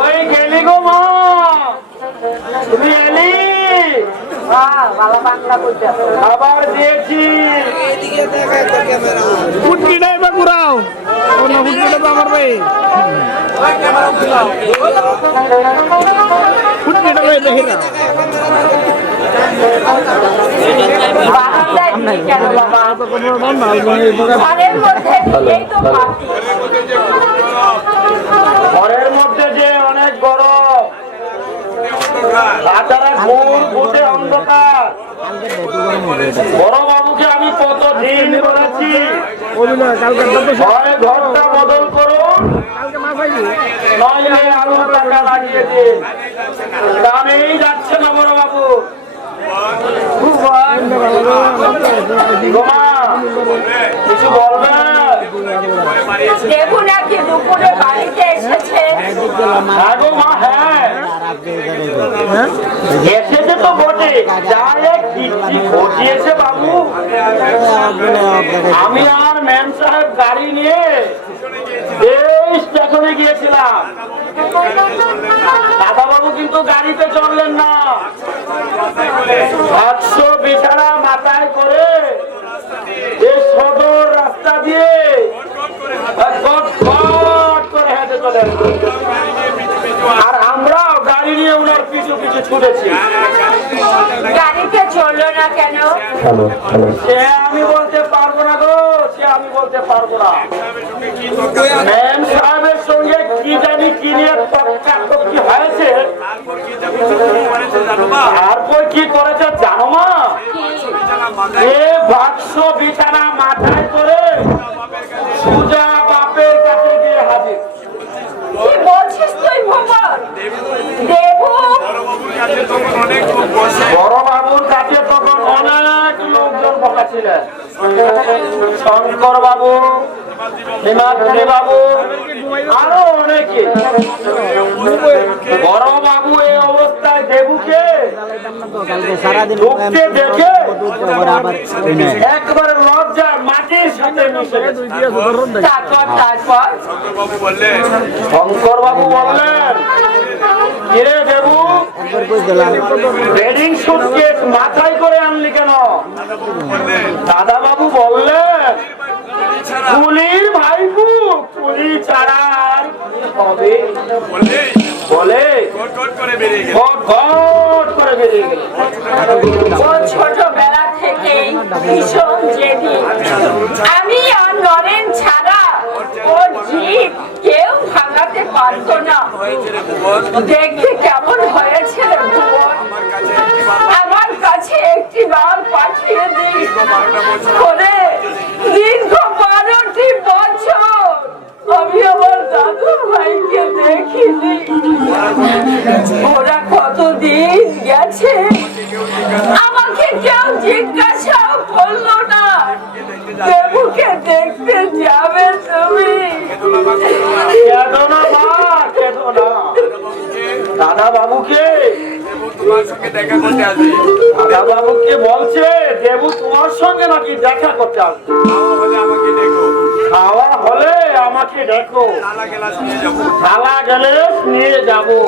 ওই গেলি গো মা, তুমি এলি? খাবার দিয়েছি। ফুটকিটা এবার ঘুরাও, ফুটকিটা তো আমার ভাই, ফুটকিটা ভাই দেখি না। ঘরের মধ্যে যে অনেক গরম, রাতারা ঘুম ঘুটে অন্ধকার। বড় বাবুকে আমি কত দিন বলেছি ঘরটা বদল করুন, নইলে আরো টাকা লাগিয়ে দিন। দামেই যাচ্ছে না বড় বাবু। কিছু বলবে? দেখুন নাকি দুপুরে বাড়িতে এসেছে। হ্যাঁ এসেছে তো বটে, ঘটিয়েছে বাবু। আমি আর ম্যাম সাহেব গাড়ি নিয়ে স্টেশনে গিয়েছিলাম। দাদা বাবু কিন্তু গাড়িতে চললেন না, 100 বিছানা মাথায় করে এই সদর রাস্তা দিয়ে করে হেঁটে চলেন। আর আমরাও গাড়ি নিয়ে ওনার পিছু পিছু ছুটেছি। গাড়িতে চললো না কেন? সে আমি বলতে পারবো না গো, সে আমি বলতে পারবো না। ম্যাম সাহেবের সঙ্গে কি জানি কি নিয়ে কি হয়েছে, তারপর কি করেছে জানো মা? এ 100 বিছানা মাথায় করে সুজা বাপের কাছে গিয়ে হাজির। কি বলছিস তুই ভগবান? দেবু বড় বাবুর কাছে তখন অনেক লোকজন বসা ছিলেন। শঙ্কর বাবু, হিমাদ্রি বাবু, আরো অনেকে। বড় বাবু এই অবস্থায় দেবুকে ঢুকতে দেখে একবারে লজ্জা মাটির সাথে মিশে গেছে। শঙ্কর বাবু বললেন, কিরে দেবু, ওয়েডিং সুটকেস মাথায় করে আনলি কেন? দাদা বাবু বললেন, পুলির ভাইপু, পুলি ছাড়া আর হবে বলে ছোটবেলা থেকে ভীষণ জেদি। আমি আর নরেন ছাড়া ওর জিদ কেউ ভাঙাতে পারতো না। দেখতে কেমন হয়েছে আমার কাছে একটি বার পাঠিয়ে দিই করে। দীর্ঘ 12টি বছর আমি আমার দাদু ভাইকে দেখিনি। ওরা কতদিন গেছে আমাকে কেউ জিজ্ঞাসা করলো না। দেবুকে দেখতে যাবে তুমি? দাদা বাবুকে দাদা বাবুকে বলছে দেবু তোমার সঙ্গে নাকি দেখা করতে আসবে। খাওয়া হলে আমাকে দেখো, থালা গেলে নিয়ে যাবো।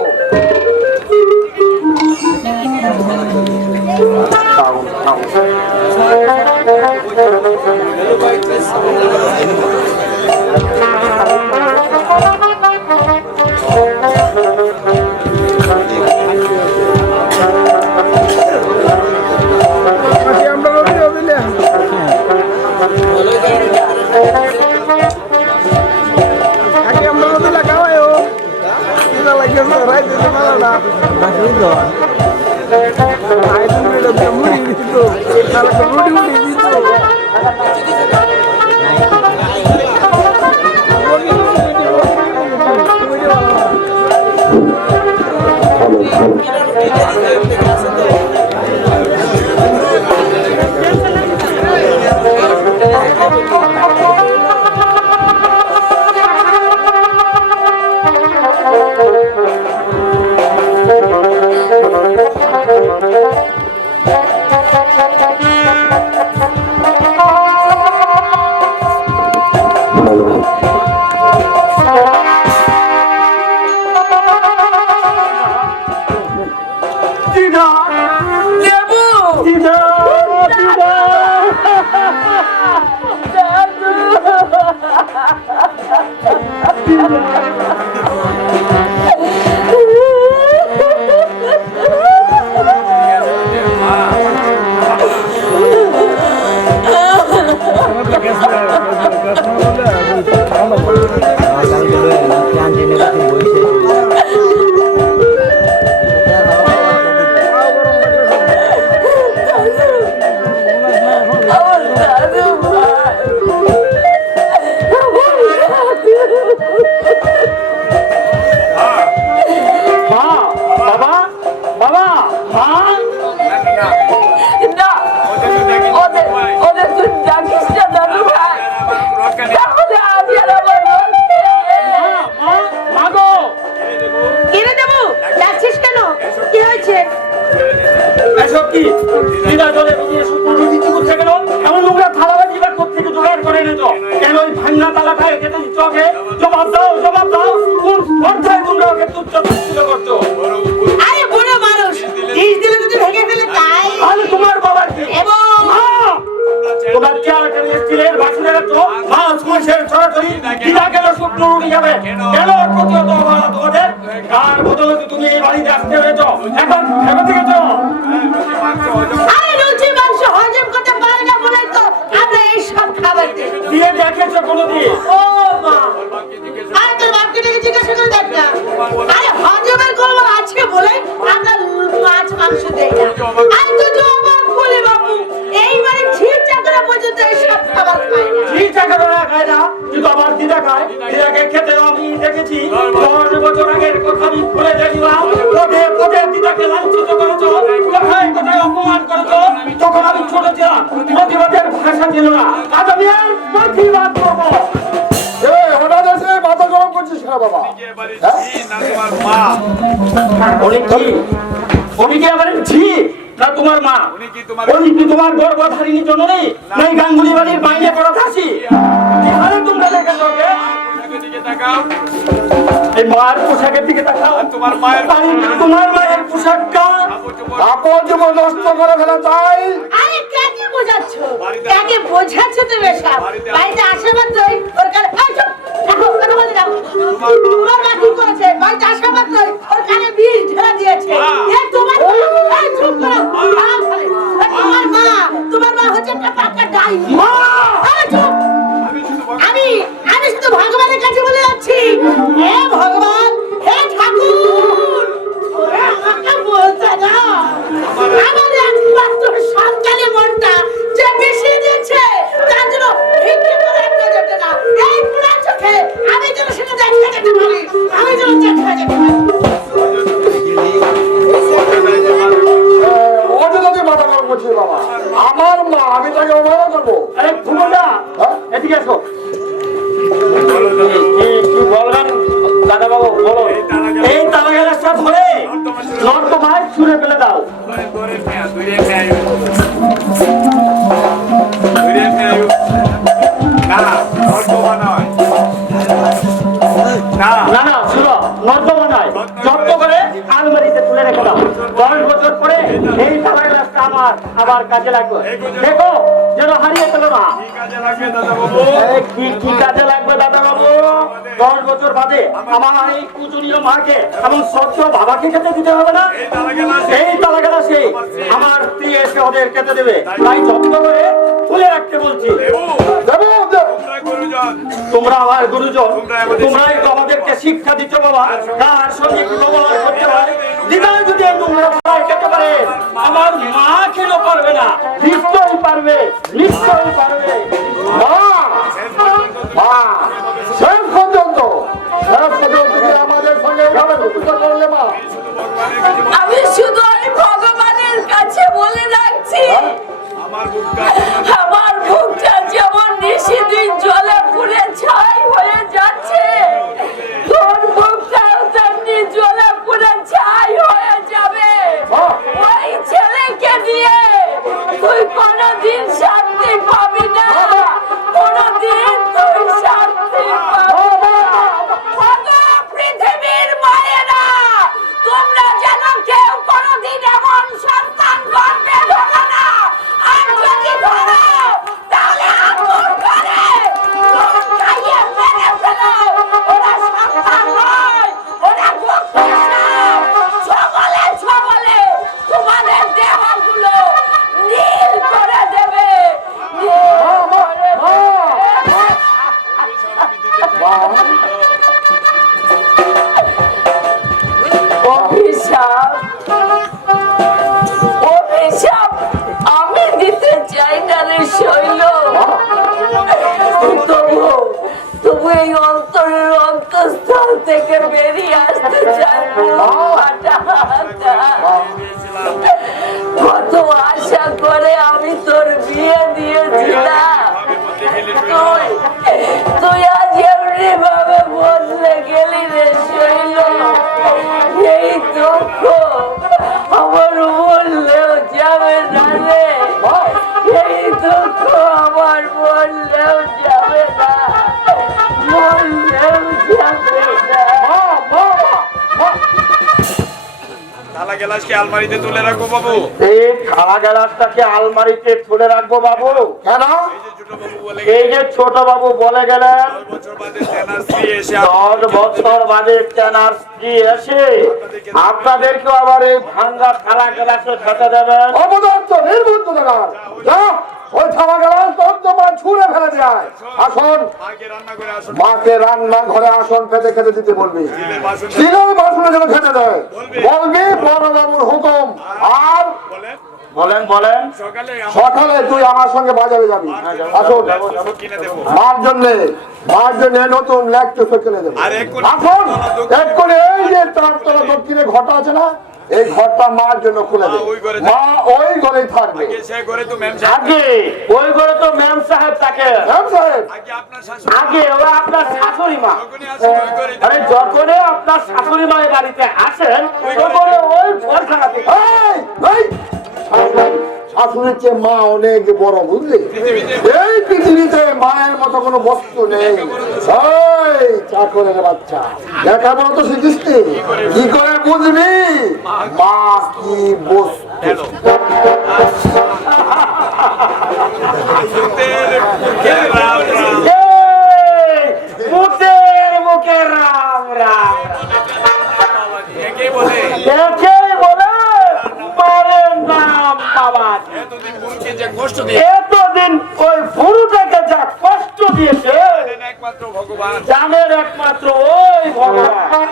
দিদা দেবু দিদা দিদা আমার দাদু ভাই মা বাবা বাবা মা না ওদের ওদের তুই ডাকিস না দাদু ভাই তাহলে আমি আর আমার মা গো কিনে দেবো যাচ্ছিস কেন কি হয়েছে এসব কি দিদা জলে বুঝিয়ে শুকনো দিতে করছে কেন এমন নোংরা থালা বাটি এবার কোথেকে জোগাড় করে এনেছো কেন ওই ভাঙনা তালা খায় খেতে দিচ্ছ ওকে জবাব দাও কোন অর্থায় তোমরা ওকে তুচ্ছ করছো আরে বড় মানুষ ডিশ দিলে যদি ভেঙে ফেলে তাই আমি তোমার বাবার কি এবং মা তোমার চেয়ারটা স্টিলের বাসনে রাখছো মাছ মাসের ছড়াছড়ি দিদা কেন শুকনো উঠে যাবে কেন ওর প্রতি অত অবহেলা তোমাদের কার বদলে তুমি এই বাড়িতে আসতে হয়েছো এখন থেকে চলো আরে রুচি মাংস হজম করতে পারে না বলে তো আমরা এই সব খাবার দিই দিয়ে দেখেছো কোনোদিন ও মা আরে তোর বাপকে ডেকে জিজ্ঞাসা করে দেখ না আরে হজমের গল্প আছে বলে আমরা মাছ মাংস দেই না আর তুই তো অবাক বলে বাবু এইবারে ঝির চাকরা পর্যন্ত এই সব খাবার খায় না ঠিক চাকররা খায় না কিন্তু আমার দিদা খায় দিদাকে খেতে আমি দেখেছি 10 বছর আগের কথা আমি ভুলে যাই না পদে দিদাকে লাঞ্ছিত করেছো কোথায় অপমান করেছো তখন আমি ছোট ছিলাম প্রতিবাদের ভাষা ছিল না আজ আমি আর প্রতিবাদ করবো হঠাৎ এসে মাথা গরম করছিস না বাবা উনি কি আমার ঝি না তোমার মা উনি কি তোমার গর্ভধারিণীর জন্য নেই না এই গাঙ্গুলি বাড়ির বাইরে পড়া থাকি যেখানে তোমরা দেখেছো ওকে এই মায়ের পোশাকের দিকে তাকাও তোমার মায়ের পোশাকটা কাপড় জীবন নষ্ট করে ফেলা তাই আরে কাকে বোঝাচ্ছ কাকে বোঝাচ্ছ তুমি সব বাড়িতে আসা মাত্রই ওর কানে এই চুপ দেখো কথা বলে দাও তোমার মা কি করেছে বাড়িতে আসা মাত্রই ওর কানে বিষ ঢেলে দিয়েছে এ তোমার এই চুপ করো তোমার মা হচ্ছে একটা পাক্কা ডাইনি মা আরে চুপ আমি শুধু ভগবানের কাছে বলে যাচ্ছি হে ভগবান হে ঠাকুর ওরে আমাকে বলতে দাও আমার একমাত্র সন্তানের মনটা যে মিশিয়ে দিয়েছে তার জন্য ভিক্ষে করে একটা যেতে না এই পুরা চোখে আমি যেন সেটা দেখে যেতে পারি আমি যেন দেখে যেতে পারি ও যে তোকে মাথা গরম করছিস বাবা আমার মা আমি তাকে অবহেলা করবো আরে ফুমুদা এদিকে আসো কি বলবেন দাদা বাবু বলো এই তালা গ্যাসটা ধরে নর্দমায় ছুঁড়ে ফেলে দাও না শুনো নর্দমা নয় যত্ন করে আলমারিতে তুলে রেখে দাও 10 বছর পরে এই তালা গ্যাসটা আমার কাজে লাগবে দেখো যেন হারিয়ে ফেলো না কি কাজে লাগবে দাদা বাবু 10 বছর বাদে আমার এই পূজনীয় মাকে এবং সত্য বাবাকে খেতে দিতে হবে না এই তালা গ্যাসে আমার স্ত্রী এসে ওদের খেতে দেবে তাই যত্ন করে তুলে রাখতে বলছি তোমরা আমার গুরুজন তোমরাই তো আমাদেরকে শিক্ষা দিচ্ছ বাবা কার সঙ্গে কি ব্যবহার করতে হয় দিদা যদি নোংরা খাবার খেতে পারে আমার মা কেন পারবে না নিশ্চয়ই পারবে মা মা শেষ পর্যন্ত কি আমাদের সঙ্গে এভাবে ঘুরতে করলে মা আমি শুধু ওই ভগবানের কাছে বলে রাখছি আমার বুকটা যেমন নিশিদিন জলে পুড়ে ছাই হয়ে যাচ্ছে তোর বুকটাও তেমনি জলে পুড়ে ছাই হয়ে যাবে থেকে বেরিয়ে আসতে চাই কত আশা করে আমি তোর বিয়ে দিয়েছিলাম তুই তুই আজ এমনি ভাবে বদলে গেলি রে শৈল এই দুঃখ আমার বললেও যাবে না রে এই দুঃখ আমার বললেও যাবে না বললেও যাবে না থালা গ্লাসকে আলমারিতে তুলে রাখবো বাবু। এই খালা গ্লাসটাকে আলমারিতে তুলে রাখবো বাবু কেন? এই যে ছোট বাবু বলে এই যে ছোট বাবু বলে গেলেন 10 বছর বাদে তেনার স্ত্রী এসে 10 বছর বাদে তেনার স্ত্রী এসে আপনাদেরকে আবার এই ভাঙ্গা থালা গ্লাসে খেতে দেবেন? অবদার্থ নির্বুদ্ধ দেখার যা ওই থালা গ্লাস তর্জমা ছুঁড়ে ফেলে যায়। আসুন মাকে রান্না ঘরে আসন পেতে খেতে দিতে বলবি, স্টিলের বাসনে যেন খেতে দেয় বলবি বড় বাবুর হুকুম। আর বলেন বলেন সকালে তুই আমার সঙ্গে বাজারে যাবি। আসুন মার জন্য নতুন ল্যাকটস কিনে দেবো। আসুন এক্ষুনি এই যে তারতলা দক্ষিণে ঘরটা আছে না, এই ঘরটা মার জন্য খুলে দেবে। মা ওই ঘরেই থাকবে। আগে ওই ঘরে তো ম্যাম সাহেব থাকে। ম্যাম সাহেব আগে ওরা আপনার শাশুড়ি মা। আরে যখনই আপনার শাশুড়ি মা বাড়িতে আসেন তখন ওই ঘর থাকাতে শাশুড়ির চেয়ে মা অনেক বড়, বুঝলি? এই পৃথিবীতে মায়ের মতো কোনো বস্তু নেই। চাকরের বাচ্চা লেখাপড়া তো শিখিস কি করে বুঝবি মা কি বস্তু? মুখে রাম রাম একেই বলে মারের নাম বাবা। এতদিন ওই পুরুটাকে যা কষ্ট দিয়েছে জানের একমাত্র ওই ভগবান।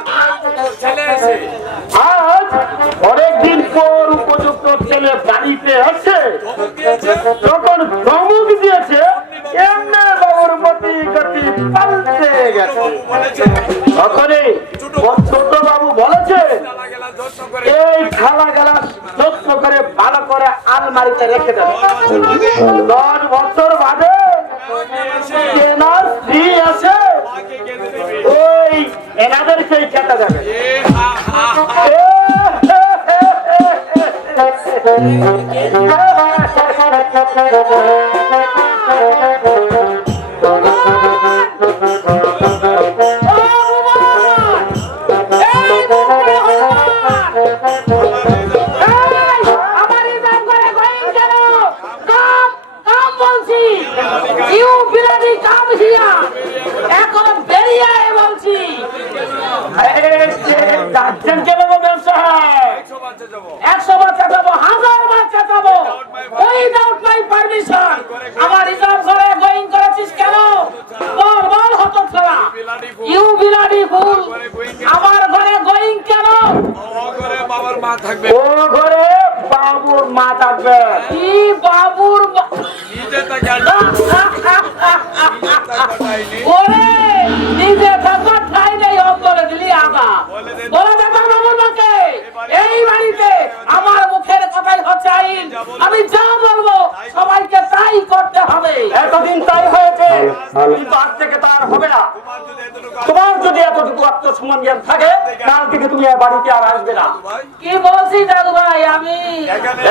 আজ অনেকদিন পর উপযুক্ত ছেলে বাড়িতে আছে যখন ধমক দিয়েছে এমনি বাবুর মতি গতি পাল্টে গেছে। তখনই ছোট বাবু বলেছে এই খালা গ্লাস যত্ন করে ভালো করে আলমারিতে রেখে দেবে। 10 বছর বাদে কেনার স্ত্রী আছে ওই এনাদেরকেই খেতে দেবে। আমার ঘরে গোয়িং কেন? ও ঘরে বাবুর মা থাকবে। কি বাবুর নিজে থাকার ঠাই নেই অন্তরে দিলি আগা বলে দেখা বাবুর মাকে এই বাড়িতে আমার মুখের কথাই হচ্ছে আইন। আমি যা বলবো সবাইকে তাই করতে হবে। এতদিন তাই হয়েছে কিন্তু আজ থেকে তার হবে না। তোমার যদি এতটুকু আত্মসম্মান জ্ঞান থাকে কাল থেকে তুমি বাড়িতে আর আসবে না। কি বলছি দাদু ভাই? আমি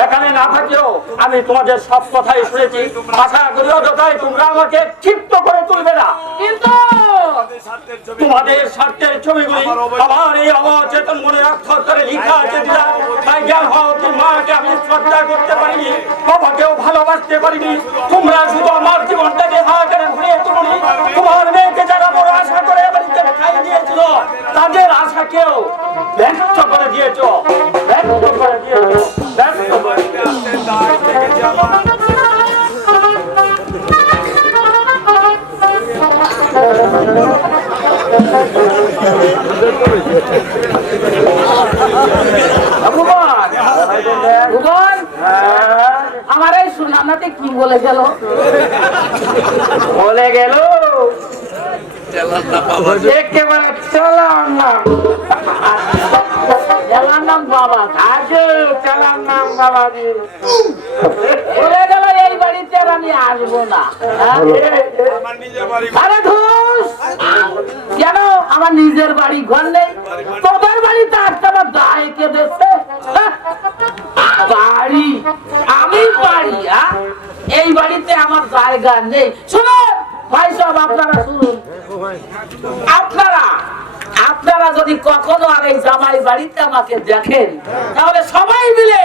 এখানে না থাকলেও আমি তোমাদের সব কথাই শুনেছি। আশা করি অযথাই তোমরা আমাকে ক্ষিপ্ত করে তুলবে না। কিন্তু তোমাদের স্বার্থের ছবিগুলি আমার এই অবচেতন মনে অক্ষর করে লিখা আছে দিলা। তাই জ্ঞান হও কি মাকে আমি শ্রদ্ধা করতে পারিনি, বাবাকেও ভালোবাসতে পারিনি। তোমরা শুধু আমার জীবনটাকে হাহাকারে ঘুরিয়ে তুলনি। তোমার মেয়েকে যারা বড় আশা করে বাড়িতে খাই দিয়েছিল তাদের আশাকেও ব্যর্থ করে দিয়েছ, ব্যর্থ করে দিয়েছ, ব্যর্থ করে আমার এই সুনামাতে কি বলে গেল? বলে গেল চেলার না বাবা একেবারে চালার নাম। চালার নাম বাবা আগে চালার নাম বাবা দিয়ে বলে গেল এই বাড়িতে আর আমি আসবো না। আমার নিজের বাড়ি আরে ধুস, কেন আমার নিজের বাড়ি ঘর নেই? তোদের বাড়িতে আসতে আমার দায় কে দিচ্ছে? বাড়ি আমি বাড়ি, এই বাড়িতে আমার জায়গা নেই। শুনুন ভাই সব, আপনারা শুনুন, আপনারা যদি কখনো আর এই জামাই বাড়িতে আমাকে দেখেন, তাহলে সবাই মিলে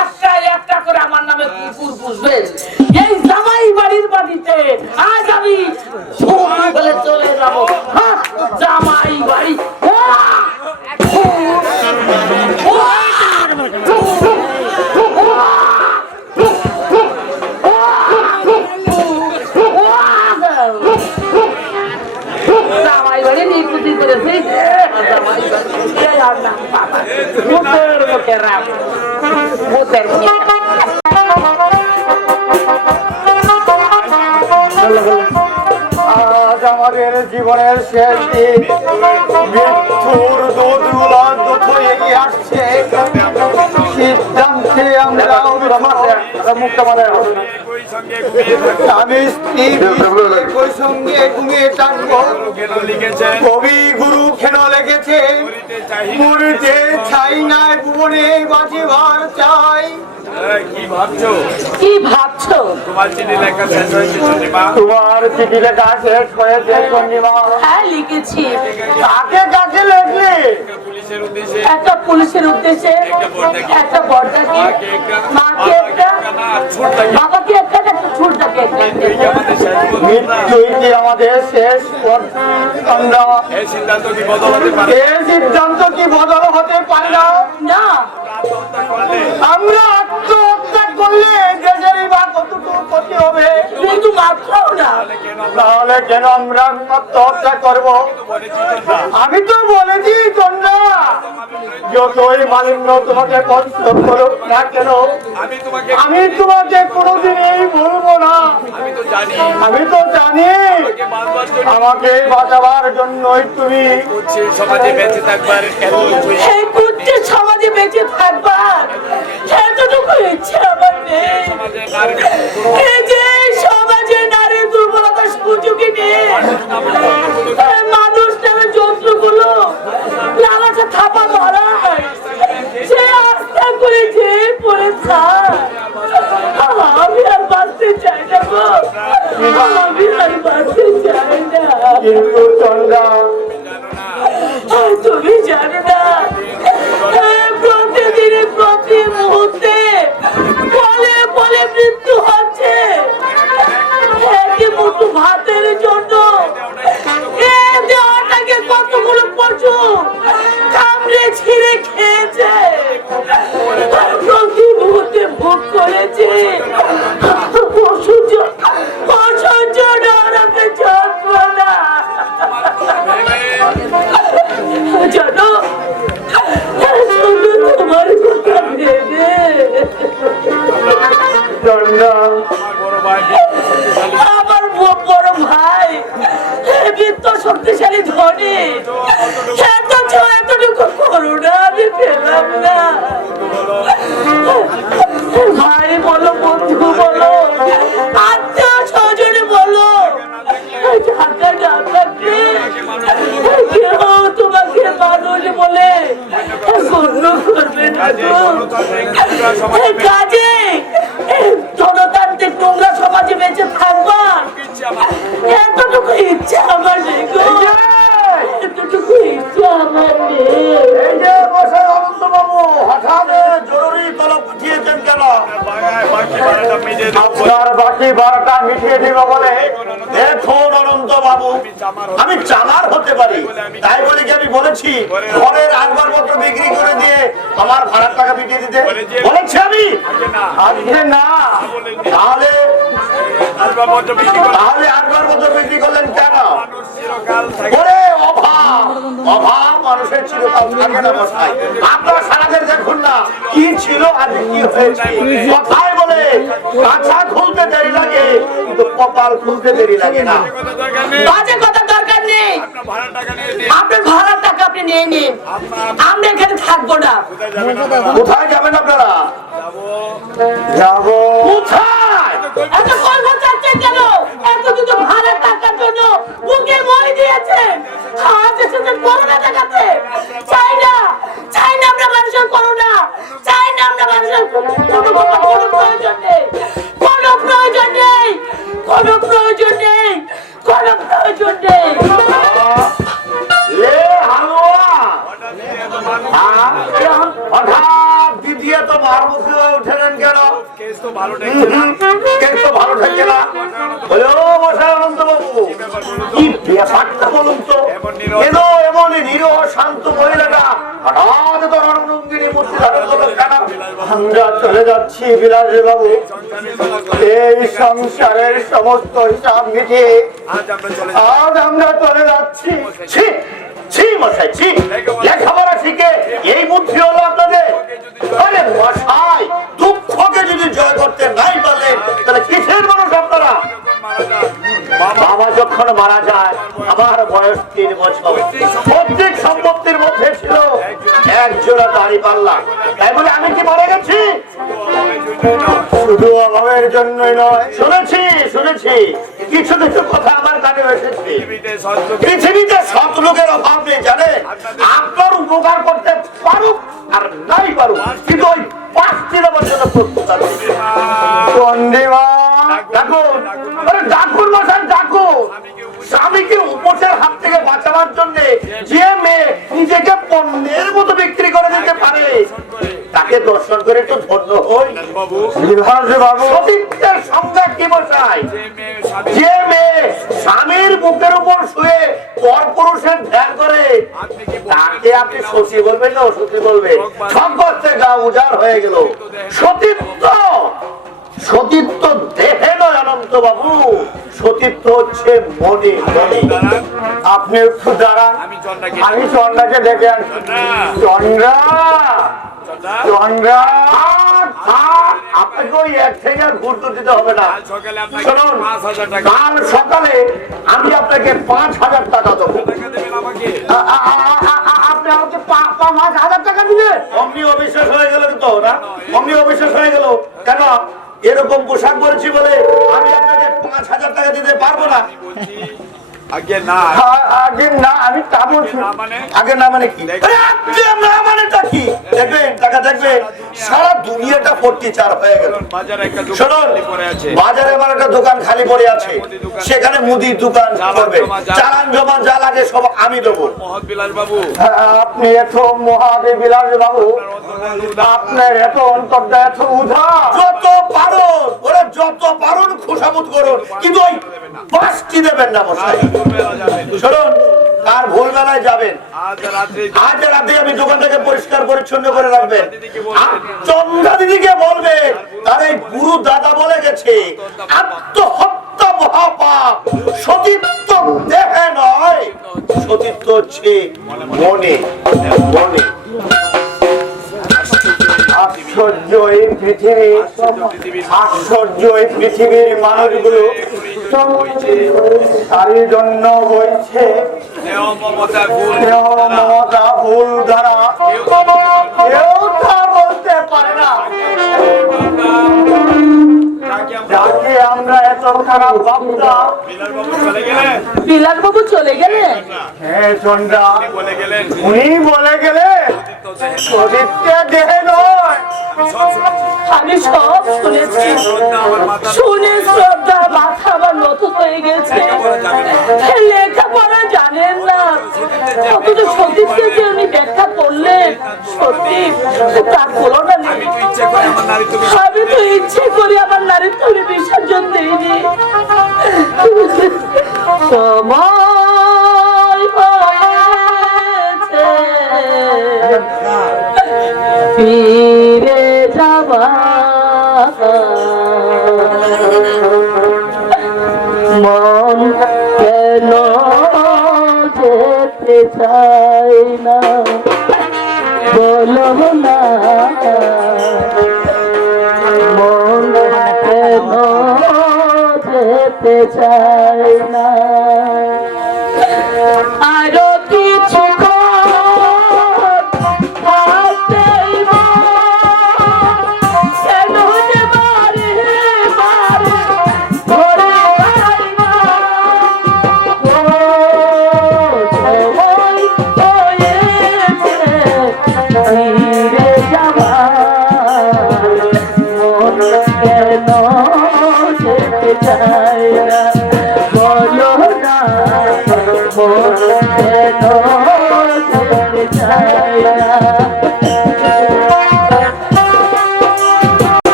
একটা একটা করে আমার নামে কুকুর পুষবেন। এই জামাই বাড়ির বাড়িতে আজ আমি বলে চলে যাব। জামাই বাড়ি জামাই বাড়ি নিকুতি করেছি। মুখের মুখে রাম, মুখের মুখে আজ আমাদের জীবনের শেষ দিন, মৃত্যুর দোধগুলো হয়ে আসছে। সিদ্ধান্তে আমরা একই সঙ্গে ঘুমিয়ে থাকো। আমি স্ত্রী একই সঙ্গে ঘুমিয়ে থাকবো। কেন লিখেছেন কবি গুরু কেন লেগেছে, মরিতে চাই মরিতে চাই নাই ভুবনে বাঁচিবার চাই। কি ভাবছো? কি ভাবছো? তোমার চিঠি লেখা শেষ হয়েছে চন্দ্রিমা? তোমার চিঠি লেখা শেষ হয়েছে চন্দ্রিমা? হ্যাঁ লিখেছি। কাকে কাকে লেখলে? পুলিশের উদ্দেশ্যে, একটা পুলিশের উদ্দেশ্যে, একটা বর্দাকে, মাকে একটা, বাবাকে একটা, একটা ছোটটাকে একটা। মৃত্যুই কি আমাদের শেষ আমরা এই সিদ্ধান্ত কি বদল হতে পারে? এই সিদ্ধান্ত কি বদল হতে পারে না? না, আমরা আত্মহত্যা করলে দেশেরই বা কতটুকু ক্ষতি হবে? কিন্তু মাত্রও না। তাহলে কেন আমরা আত্মহত্যা করবো? আমি তো বলেছি চন্দ্রা, যতই মালিন্য তোমাকে কষ্ট করুক না কেন, আমি তোমাকে কোনোদিনই ভুলবো না। আমি তো জানি আমাকে বাঁচাবার জন্যই তুমি সমাজে বেঁচে থাকবার এই কুচ্ছের সমাজে বেঁচে থাকবার এতটুকু ইচ্ছে আমার নেই। এই যে সমাজে নারীর দুর্বলতার সুযোগই নেই। মানুষ নামে যন্ত্রগুলো লালাচে থাপা ধরায়, সে আস্থা করে যে পড়ে থাক। আমি আর বাঁচতে চাই না গো, আমি আর বাঁচতে চাই না। কিন্তু চন্দ্রা, তুমি জানো না, প্রতিদিনে প্রতি মুহূর্তে বলে বলে মৃত্যু হচ্ছে। একই মুঠো ভাতের জন্য এ দেওয়াটাকে কতগুলো পশু কামড়ে ছিঁড়ে খেয়েছে। প্রতি মুহূর্তে ভোগ করেছে। অসহ্য নরকে যন্ত্রণা। জানো, শুধু তোমার কথা ভেবে চন্দ্রা, আমার বড় ভাই বৃত্ত শক্তিশালী ধনী, এতটুকু করুণা আমি পেলাম না। ভাই বলো, বন্ধু বলো, আত্মীয় স্বজনে বলো, টাকা না থাকলে কেউ তোমাকে মানুষ বলে গণ্য করবে না গো। কাজে ধনতান্ত্রিক নোংরা সমাজে বেঁচে থাকবার এতটুকু ইচ্ছা আমার নেই গো, এতটুকু ইচ্ছা আমার নেই। এই যে বসে অনন্ত বাবু, হঠাৎ জরুরি তলব উঠিয়েছেন কেন? আপনার বাকি ভাড়াটা মিটিয়ে দিব বলে। দেখুন অনন্ত বাবু, আমি চামার হতে পারি, তাই বলে কি আমি বলেছি ঘরের আসবাবপত্র বিক্রি করে দিয়ে আমার ভাড়ার টাকা মিটিয়ে দিতে? বলেছি আমি? আজকে না। তাহলে আসবাবপত্র বিক্রি করলেন কেন? ওরে অভাব, অভাব মানুষের চিরকাল থাকে না বসায়। আপনারা সারাদের দেখুন না কি ছিল আর কি হয়েছে। কথায় বলে কাঁচা খুলতে দেরি লাগে, কিন্তু কপাল খুলতে দেরি লাগে না। বাজে কথা দরকার নেই। আপনার ভাড়ার টাকা নিয়ে নিন। আপনার ভাড়ার টাকা আপনি নিয়ে নিন, আমরা এখানে থাকবো না। কোথায় যাবেন আপনারা? কোথায় যাবেন আপনারা? যাবো। যাবো কোথায়? এত কথা চাচ্ছেন কেন? এত কিছু ভাড়ার টাকার জন্য বুকে মই দিয়েছেন, আজ এসেছেন করোনা দেখাতে। চাই না, চাই না আমরা মানুষের করোনা, চাই না আমরা মানুষের কোনো প্রয়োজন নেই, কোনো প্রয়োজন নেই, কোনো প্রয়োজন নেই, কোনো প্রয়োজন নেই। এ হালুয়া হঠাৎ দিদিয়ে তো মার মুখে উঠেলেন কেন? কেস তো ভালো ঠেকছে না। কেন তো ভালো থাকছে না? বলো মশাই আনন্দ বাবু, কি ব্যাপারটা বলুন তো? কেন এমন নিরীহ শান্ত মহিলাটা হঠাৎ তো রণরঙ্গিনী মূর্তি ধারণ করলো কেন? আমরা চলে যাচ্ছি বিলাস বাবু, এই সংসারের সমস্ত হিসাব মিটিয়ে আজ আমরা চলে আজ আমরা চলে যাচ্ছি। ছি ছি মশাই ছি, লেখাপড়া শিখে এই বুদ্ধি হলো আপনাদের? আরে মশাই, দুঃখকে যদি জয় করতে নাই পারলেন তাহলে কিসের মানুষ আপনারা? মারা যান। বাবা যখন মারা যায় আমার বয়স 3 বছর, পৈতৃক সম্পত্তির মধ্যে ছিল এক জোড়া দাড়ি পাল্লা, তাই বলে আমি কি মরে গেছি? শুধু অভাবের জন্যই নয়, শুনেছি শুনেছি কিছু কিছু কথা আমার কানে এসেছে। পৃথিবীতে সৎ লোকের অভাব নেই জানেন, আপনার উপকার করতে পারুক আর নাই পারুক, কিন্তু ওই 5টি দেওয়ার জন্য প্রস্তুত আছে। চন্ডিমা ডাকুন, আরে ডাকুন মশাই ডাকুন। স্বামীকে উপসের হাত থেকে বাঁচাবার জন্য যে মেয়ে নিজেকে পণ্যের মতো বিক্রি করে দিতে পারে তাকে দর্শন করে একটু ধন্য হই। বাবু সতীত্বের সংজ্ঞা কি মশাই? যে মেয়ে স্বামীর বুকের উপর শুয়ে পর পুরুষের ধ্যান করে তাকে আপনি সতী বলবেন না অসতী বলবেন? সব করতে গা উজাড় হয়ে গেল। সতীত্ব, সতীত্ব দেহে নয় অনন্ত বাবু, সতীত্ব হচ্ছে মনে মনে। আপনি একটু দাঁড়ান, আমি চন্দ্রাকে ডেকে আনছি। চন্দ্রা চন্দ্রা, আপনাকে ওই এক থেকে আর ঘুরতে দিতে হবে না। শুনুন, কাল সকালে আমি আপনাকে 5,000 টাকা দেবো। আপনি আমাকে 5,000 টাকা দিলেন? অমনি অবিশ্বাস হয়ে গেল তো না? অমনি অবিশ্বাস হয়ে গেল কেন? এরকম পোশাক পরেছি বলে আমি আপনাকে 5,000 টাকা দিতে পারবো না? আগে না, আগে না, আমি তা বলছি। আগে না মানে কি? আগে না মানেটা কি? দেখবেন টাকা দেখবেন সারা দুনিয়াটা 44 হয়ে গেল। বাজারে একটা দোকান শুনুন, খালি পড়ে আছে। বাজারে আমার একটা দোকান খালি পড়ে আছে, সেখানে মুদির দোকান করবে। চালান জমা যা লাগে সব আমি দেবো। মহৎ বিলাস বাবু, আপনি এত মহাদেব বিলাস বাবু, আপনার এত অন্তর্দা এত উধা, যত পারুন ওরা যত পারুন খুশামত করুন, কিন্তু ওই 5টি দেবেন না মশাই। শুনুন, কার ভুল বেলায় যাবেন আজ রাতে আমি দোকানটাকে পরিষ্কার পরিচ্ছন্ন করে রাখবেন। চন্দ্রা দিদিকে বলবে তার এই গুরু দাদা বলে গেছে আত্মহত্যা মহাপাপ, সতীত্ব দেহে নয়, সতীত্ব হচ্ছে মনে মনে। আশ্চর্য এই পৃথিবী, আশ্চর্য এই পৃথিবীর মানুষগুলো তারই জন্য হয়েছে মমতা ভুল ধারা, কেউ তা বলতে পারে না। যাকে আমরা এত খারাপ ভাবতাম, বিলাস বাবু চলে গেলেন। হ্যাঁ চন্দ্রা বলে গেলেন উনি বলে গেলে চরিত্রের দেহে নয়। আমি সব শুনেছি, শুনে শ্রদ্ধা মাথা আমার নত হয়ে গেছে। লেখাপড়া জানেন না, অথচ সতীত্বের যে উনি ব্যাখ্যা করলেন, সত্যি তার তুলনা নেই। আমি তো ইচ্ছে করে আমার নারীত্ব বিসর্জন দিইনি। সময় হয়েছে ফিরে যাবা, মন কেন যেতে চাই না বলো না, মন কেন যেতে চাই না।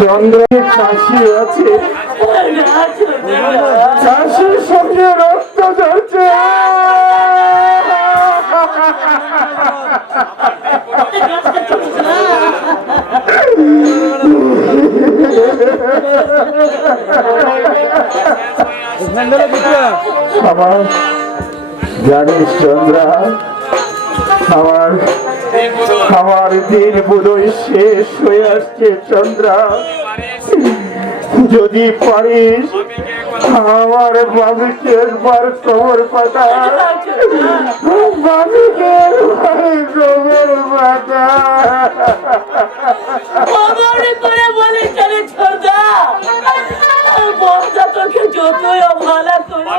চন্দ্রের কাশি আছে, কাশির সঙ্গে রক্ত ঝরছে। আমার জানিস চন্দ্রা, আমার দিন বোধহয় শেষ হয়ে আসছে চন্দ্রা। যদি পারিস আমার বাবুকে একবার খবর পাঠা, বাবুকে খবর পাঠা। তোকে যতই অবহেলা করো,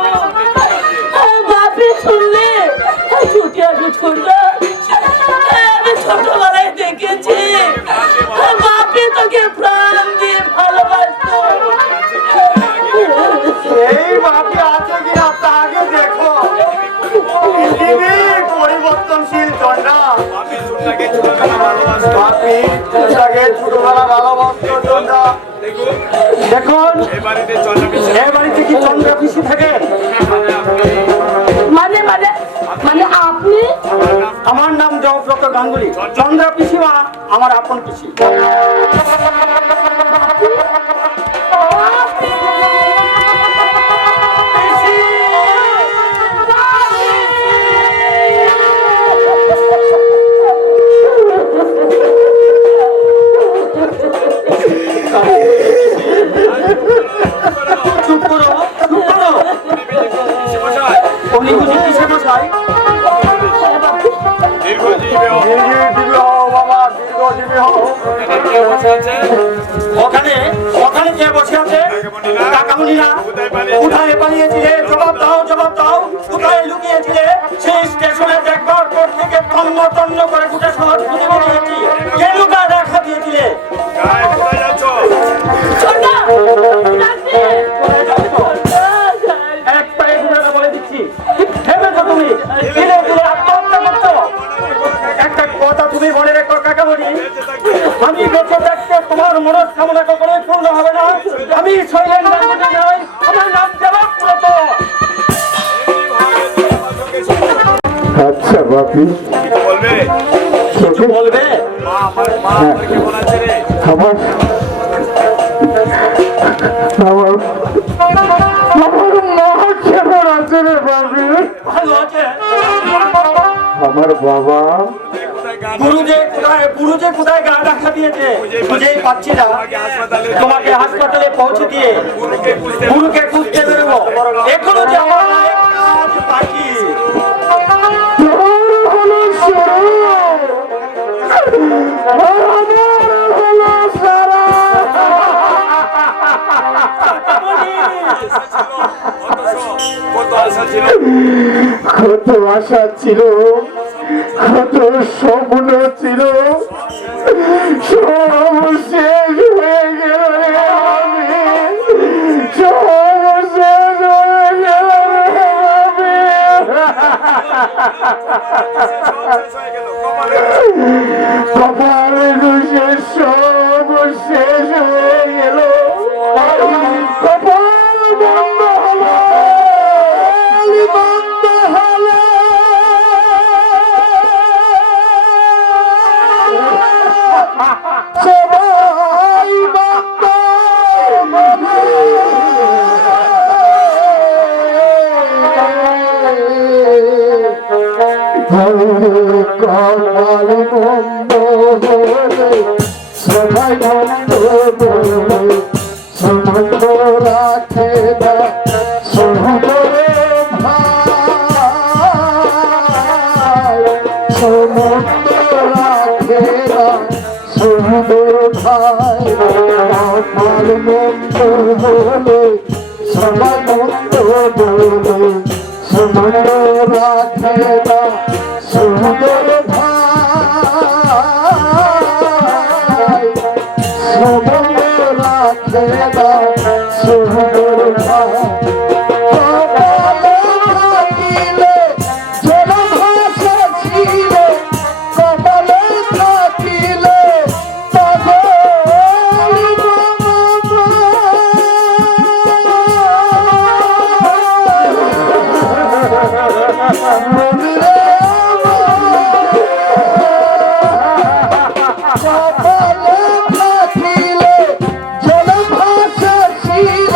বাপি শুনলে ছুটি আসবে ছোটদা। আমি ছোটবেলায় দেখেছি বাপি তোকে প্রাণ দিয়ে ভালোবাসতো। এই বাপি আছে কিনা তা আগে দেখো। পৃথিবী পরিবর্তনশীল চন্দ্রা। বাপি তোকে ছোটবেলা ভালোবাসতো চন্দ্রা। দেখুন এ বাড়িতে কি চন্দ্রা পিসি থাকে? মানে মানে মানে আপনি? আমার নাম জয়ব্রত গাঙ্গুলি। চন্দ্রা পিসিমা আমার আপন পিসি। চুপ করো, চুপ করো। উনি বুঝি কিসে মশাই? ওখানে ওখানে কে বসে আছে? কাকামুনিরা কোথায় পালিয়েছিলে? জবাব দাও, জবাব দাও। কোথায় লুকিয়েছিলে? মনস্কামনা কখনোই পূর্ণ হবে না। আমি শৈলেন গাঙ্গুলি নই, আমার নাম দেবব্রত। আচ্ছা বাপি, কিছু বলবে? কিছু বলবে? আমার কেমন আছে রে? আমার আমার আমার মা কেমন আছে রে বাপি? ভালো আছে। আমার বাবা কোথায় গান গুরুজে কোথায় গা দেখা দিয়েছে খুঁজেই পাচ্ছি না। তোমাকে হাসপাতালে পৌঁছে দিয়ে গুরুকে খুঁজতে বেরোবো। এখনো যে আমার অনেক কাজ বাকি। তোর হলো শুরু, আমার হলো সারা। কত আশা ছিল, কত আশা ছিল, কত স্বপ্ন ছিল, সব শেষ হয়ে গেল রে আমি, সব শেষ হয়ে গেল রে আমি। হয়ে গেল কপালে। কপাল ঘুষে সব শেষ হয়ে গেল, কপাল বন্ধ হলো, বন্ধ হলো। সবাই বন্ধ কপাল বন্ধ হলে সবাই বন্ধ বলে সমুদ্র রাখে না সমুদ্র ভাই, সমুদ্র রাখে না সমুদ্র ভাই। কপাল বন্ধ হলে সবাই বন্ধ বলে সমুদ্র রাখে না সমুদ্র ভাই, সমুদ্র রাখে না সমুদ্র ভাই। কপালে থাকিলে জলভাসা ছিল, কপালে থাকিলে পাগল মনে কপালে থাকিলে জলভাসা ছিল,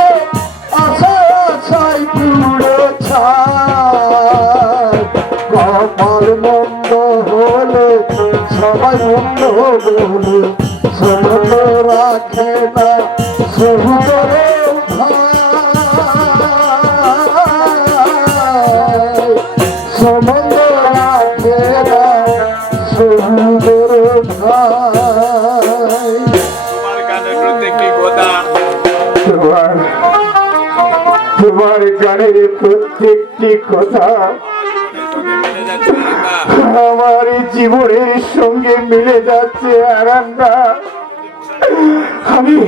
আশা আশায় পুরো ছাই। কপাল মন্দ হলে সবাই মন্দ বলে সমুদ্র রাখে না সমুদ্র ভাই, সমুদ্র রাখে না সমুদ্র ভাই। তোমার গানের প্রত্যেকটি কথা তোমার তোমার গানের প্রত্যেকটি কথা তোকে মিলে যাচ্ছে না। আমার এই জীবনের সঙ্গে মিলে যাচ্ছে আরান্দা। আমি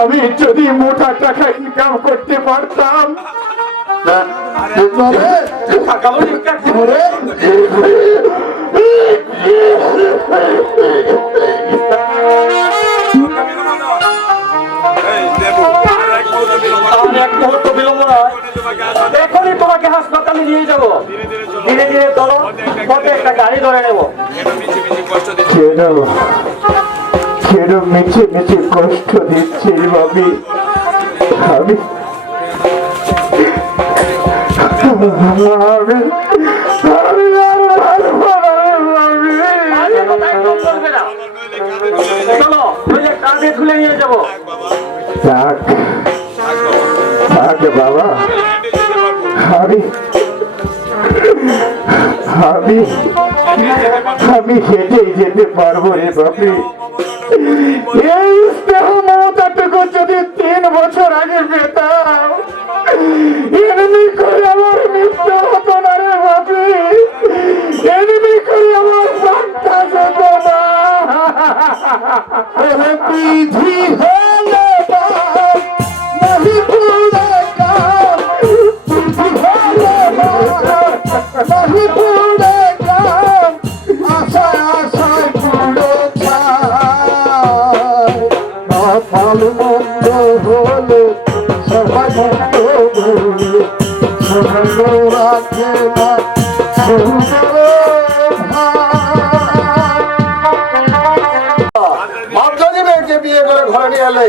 আমি যদি মোটা টাকা ইনকাম করতে পারতাম, এই দেবু, আর এক মুহূর্ত বিলম্ব না। আর এক মুহূর্ত বিলম্ব নয়, তোমাকে হাসপাতালে এখনই তোমাকে হাসপাতালে নিয়ে যাবো। ধীরে ধীরে চলো। ধীরে ধীরে চলো, পথে একটা গাড়ি ধরে নেবো। কেন মিছে মিছে কষ্ট দিচ্ছ? কেন মিছে মিছে কষ্ট দিচ্ছিস বাবি? আমি আমি আমি আর পারবো না বাবি। আরে কোথায় ফোন করবে না? নইলে কাঁধে তুলে নিয়ে যাও। চলো, ওই যে কাঁধে তুলে নিয়ে যাবো। বাবা, থাক থাক বাবা। থাক বাবা, হেঁটে যেতে পারবো। আমি আমি আমি হেঁটেই যেতে পারবো রে বাপি। এই স্নেহ মমতাটুকু যদি 3 বছর আগে পেতাম, এমনি করে আমার মৃত্যু হতো না রে বাপি, এমনি করে আমার বাচ্চা যেত না। বিধি হলে বাপ নাহি পুরে কাম, বিধি হলে বাপ নাহি পুরে কাম, আশায় আশায় পুরো ছাই। রাখে না সুন্দর মাদ্রাজি মেয়েকে বিয়ে করে ঘরে নিয়ে এলে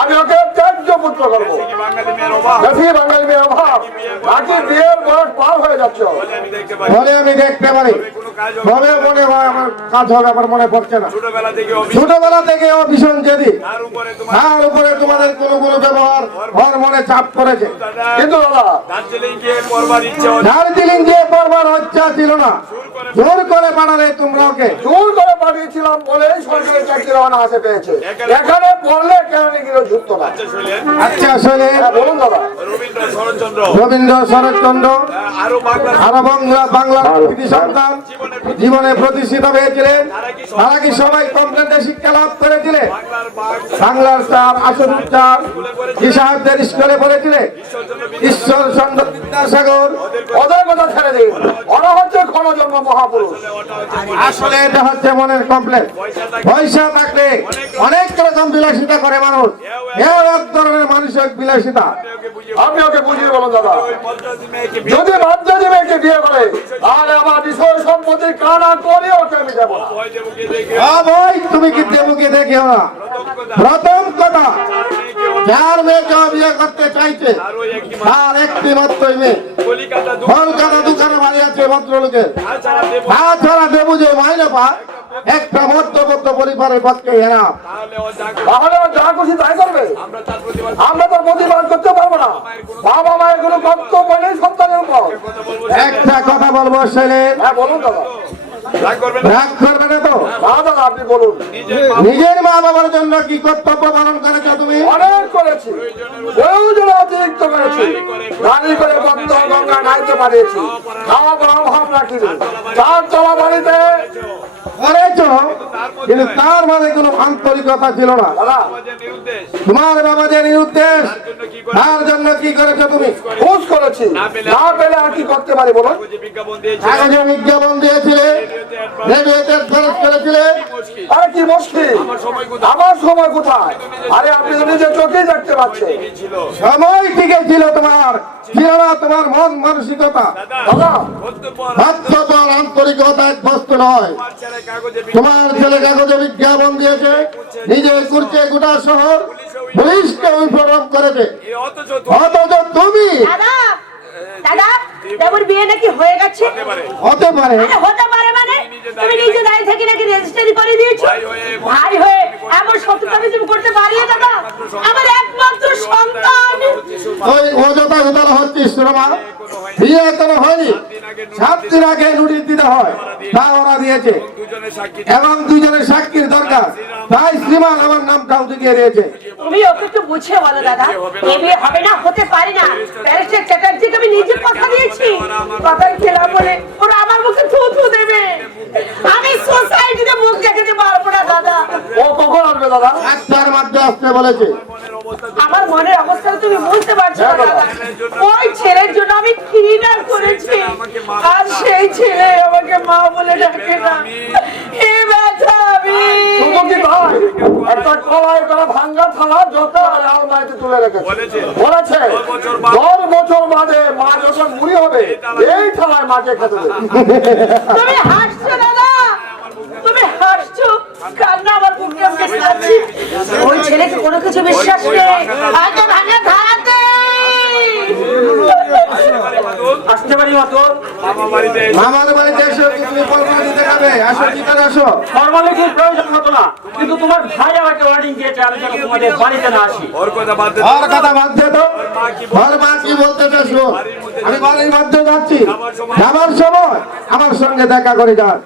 আমি ওকে ত্যায্য পুত্র করবো। কি বাঙালি মেয়ের অভাব দেখি বাঙালি মেয়ের অভাব নাকি বিয়ের বয়স পার হয়ে যাচ্ছে বলে আমি দেখতে পাই বলে আমি দেখতে পারি কোনো কাজ বলে মনে হয় আমার কাজ হবে আমার মনে পড়ছে না। ছোটবেলা থেকে ছোটবেলা থেকে ও ভীষণ জেদি তার উপরে তোমার তার উপরে তোমাদের কোনো কোনো ব্যবহার ওর মনে চাপ করেছে। কিন্তু দাদা দার্জিলিং গিয়ে পড়বার ইচ্ছে হচ্ছে দার্জিলিং গিয়ে পড়বার ইচ্ছা ছিল না, জোর করে পাঠালে তোমরা ওকে জোর করে পাঠিয়েছিলাম বলেই সরকারি চাকরি অনায়াসে পেয়েছে। এখানে পড়লে কেন গিয়ে ঝুঁকতো না। শুনলেন আচ্ছা আসলে বলুন দাদা রবীন্দ্র শরৎচন্দ্র রবীন্দ্র শরৎচন্দ্র আরো বাংলা আরো বাংলার কৃতি সন্তান জীবনে প্রতিষ্ঠিত হয়েছিলেন। তারা কি সবাই কমপ্লেন্টে শিক্ষা লাভ করেছিলেন? বাংলার বাঘ বাংলার চার আসনুর চার সাহেবদের স্কুলে পড়েছিলেন। ঈশ্বরচন্দ্র বিদ্যাসাগর ওদের কথা ছেড়ে দিন, ওরা হচ্ছে ক্ষণজন্ম মহাপুরুষ। আসলে এটা হচ্ছে মনের কমপ্লেন। পয়সা থাকলে অনেক রকম বিলাসিতা করে মানুষ, এও এক ধরনের মানসিক বিলাসিতা। আপনি ওকে বুঝিয়ে বলুন দাদা, মাদ্রাজি মেয়েকে যদি মাদ্রাজি মেয়েকে বিয়ে করে তাহলে আমার বিষয় সম্পত্তি কানা করে ওকে আমি দেবো না। ভয় দেবো কে দেখে ভাই তুমি কি দেবুকে দেখিও না। প্রথম কথা, যার মেয়েকে বিয়ে করতে চাইছে আরো একটি তার একটি মাত্রই মেয়ে। কলিকাতা কলকাতা দুখানে বাড়ি আছে ভদ্রলোকের, তাছাড়া দেবো তাছাড়া দেবু যে মাইনে পায় একটা মধ্যবর্ত পরিবারের পক্ষে এরা, তাহলে ও যা খুশি তাই করবে। আমরা তার প্রতিবাদ আমরা তো প্রতিবাদ করতে পারবো না। বাবা মায়ের কোনো কর্তব্য নেই সন্তানের উপর। একটা কথা বলবো ছেলে, হ্যাঁ বলুন দাদা। রাগ করবেন রাগ করবে না তো? না দাদা আপনি বলুন। নিজের মা বাবার জন্য কি কর্তব্য পালন করেছো তুমি? অনেক করেছি, প্রয়োজনে অতিরিক্ত করেছি। গাড়ি করে বন্ধ গঙ্গা নাইতে পারিয়েছি, খাওয়া দাওয়া অভাব রাখিনি, চার তলা বাড়িতে করেছো, কিন্তু তার মানে কোনো আন্তরিকতা ছিল না। দাদা সমাজের নিরুদ্দেশ তোমার বাবা যে নিরুদ্দেশ, তার জন্য কি করেছো তুমি? ঘুষ করেছি, না পেলে আর কি করতে পারি বলো? যে বিজ্ঞাপন দিয়েছে কাগজে বিজ্ঞাপন দিয়েছিলে, রেডিওতে খরচ করেছিলে। আরে কি মুশকিল, আমার সময় কোথায়? আরে আপনি তো নিজের চোখেই দেখতে পাচ্ছেন ছিল সময় ঠিকই ছিল, তোমার ছিল না তোমার মন মানসিকতা। দাদা কর্তব্য বাধ্যবল আন্তরিকতা এক বস্তু নয়। আমার ছেলে কাগজে তোমার ছেলে কাগজে বিজ্ঞাপন দিয়েছে, নিজে করছে গোটা শহর, পুলিশকে ইনফর্ম করেছে, এই অথচ অথচ তুমি দাদা দাদা দেবর বিয়ে নাকি হয়ে গেছে? হতে পারে আরে হতে পারে মানে তুমি নিজে দাঁড়িয়ে থেকে নাকি রেজিস্ট্রি করে দিয়েছো? ভাই হয়ে এমন শত্রুতা তুমি করতে পারিয়ে দাদা? আমার একমাত্র সন্তান। ওই অযথা ঘটনা হচ্ছে শ্রমা, বিয়ে এখনো হয়নি, 7 দিন আগে নোটিশ দিতে হয়, তা ওরা দিয়েছে দুজনে সাক্ষী এবং দুজনের সাক্ষীর দরকার, তাই শ্রীমান আমার নামটাও দিকে দিয়েছে। তুমি ওকে একটু বুঝিয়ে বলো দাদা, এ বিয়ে হবে না, হতে পারে না। ব্যারিস্টার চ্যাটার্জিকে আমি নিজে কথা দিয়েছি, কথাই খেলাম বলে ওরা আমার মুখে থু থু দেবে। আমি সোসাইটিতে মুখ দেখাতে পারবো না দাদা। ও কখন আসবে দাদা? 1টার মধ্যে আসতে বলেছে। আমার মনের অবস্থা তুমি বুঝতে পারছো না দাদা। ওই ছেলের জন্য আমি ঘৃণা করেছি, আর সেই ছেলে আমাকে মা বলে ডাকে না। হে ব্যথা আমি। শুধু কি ভাই, একটা কলাই করা ভাঙ্গা থালা যত আলমারিতে তুলে রেখেছে। বলেছে 10 বছর বাদে মা যখন বুড়ি হবে এই থালায় মাকে খেতে দেবে। তুমি হাসছো দাদা, তুমি হাসছো, কান্না আমার বুকে আমাকে সাথে। ওই ছেলেকে কোনো কিছু বিশ্বাস নেই, আগে ভাঙা ধারাতে। আসতে পারি মাতুর? মামা বাড়িতে আমার বাড়িতে এসো, তুমি ফর্মালিটি দেখাবে, আসো ভিতরে আসো। ফর্মালিটির প্রয়োজন হতো না, কিন্তু তোমার ভাই আমাকে ওয়ার্নিং দিয়েছে আমি যেন তোমাদের বাড়িতে না আসি। ওর কথা বাদ দে আর কথা বাদ দে তো, ওর মা কি বলতে চাইছো? আমি বাড়ির মধ্যে যাচ্ছি, যাবার সময় আমার সঙ্গে দেখা করে যান,